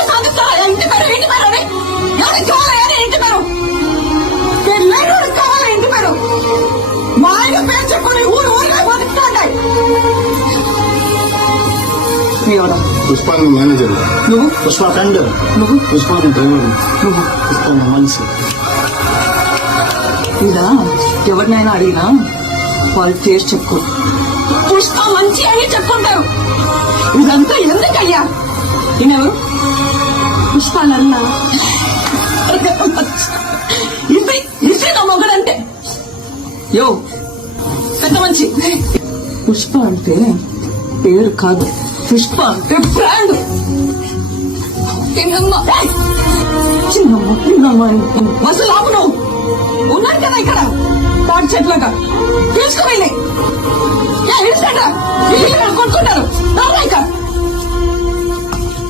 ఎట్లా సాధిస్తారా ఇంటి పేరు అని ఎవరికి కావాలా ఇంటి పేరు పెళ్ళైనోడికి కావాలా ఇంటి పేరు మా ఆయన పేరు చెప్పుకుని ఊరుగా బతుకుతాంటాయి. పుష్ప మేనేజర్, నువ్వు పుష్ప ఫ్రెండ్, నువ్వు పుష్ప డ్రైవర్, నువ్వు పుష్ప మనిషి. ఇలా ఎవరినైనా అడిగినా వాళ్ళు పేరు చెప్పుకో పుష్ప మంచి అని చెప్పుకుంటారు. ఇదంతా ఎందుకయ్యా? ఈయనెవరు? పుష్పాలన్న ఇది నా మొగడంటే. యో పెద్ద మంచి. పుష్ప అంటే పేరు కాదు, పుష్ప అంటే బ్రాండ్. అసలు ఆపు నువ్వు. ఉన్నారు కదా ఇక్కడ తాటి చెట్లుగా తీసుకువెళ్ళి కొనుక్కుంటారు.